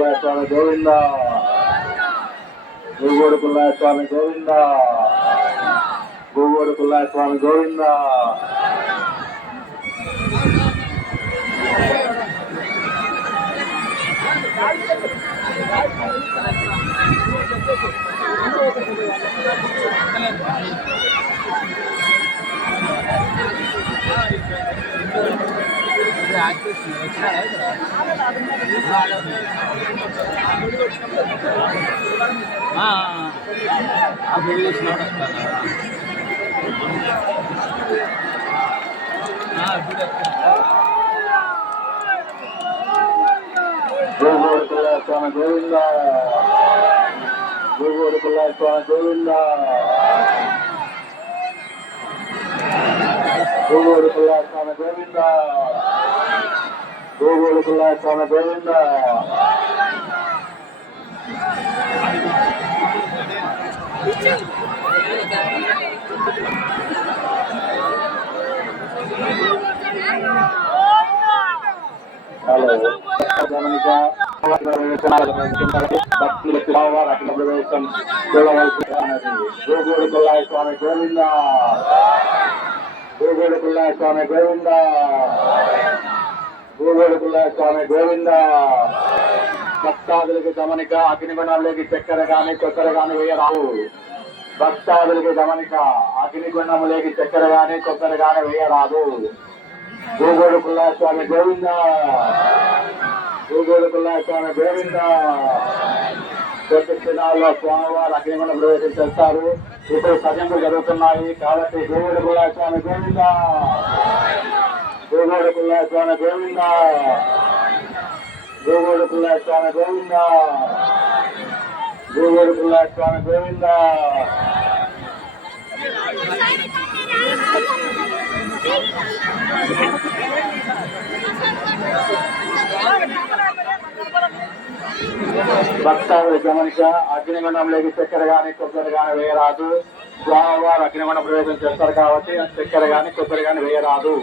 పుల్లయ్య స్వామి గోవింద, గోగోడు పుల్లయ్య స్వామి గోవింద, గోగోడు పుల్లయ్య స్వామి గోవింద. గోగోడు పుల్లయ్య స్వామి గోవింద, గోగోడు పుల్లయ్య స్వామి గోవింద, గోగోడు పుల్లయ్య స్వామి గోవింద, గోగోడు పుల్లయ్య స్వామి Govinda. Hello గమనిక ప్రవేశం చూడవలసినది. గోగోడు పుల్లయ్య స్వామి గోవింద, గోగోడు పుల్లయ్య స్వామి గోవింద, గోగోడు పుల్లయ్య స్వామి గోవింద. భక్తాదులకి గమనిక, అగ్నిగుణంలోకి చక్కెర గాని కొత్తర గాని వేయరావు. భక్తాదులకి గమనిక, అగ్నిగుణంలోకి చక్కెర గాని కొత్తర గాని వేయరాదు. గోగోడు పుల్లయ్య స్వామి గోవింద, గోగోడు పుల్లయ్య స్వామి గోవింద. కొద్ది క్షణాల్లో స్వామివారు అగ్నిగుండ ప్రవేశం చేస్తారు. ఇప్పుడు సజంలు జరుగుతున్నాయి కాబట్టి గోగోడు పుల్లయ్య స్వామి గోవింద, గోగోడు పుల్లయ్య స్వామి గోవింద, గోగోడు పుల్లయ్య స్వామి గోవింద, గోగోడు పుల్లయ్య స్వామి గోవింద. భక్తాదుల గమనిక, అగ్నిగుండంలోకి చక్కెర గాని కొబ్బరి గాని వేయరాదు. స్వామివారు అగ్నిగుండం ప్రవేశం చేస్తారు కాబట్టి చక్కెర గాని కొబ్బరి గాని వేయరాదు.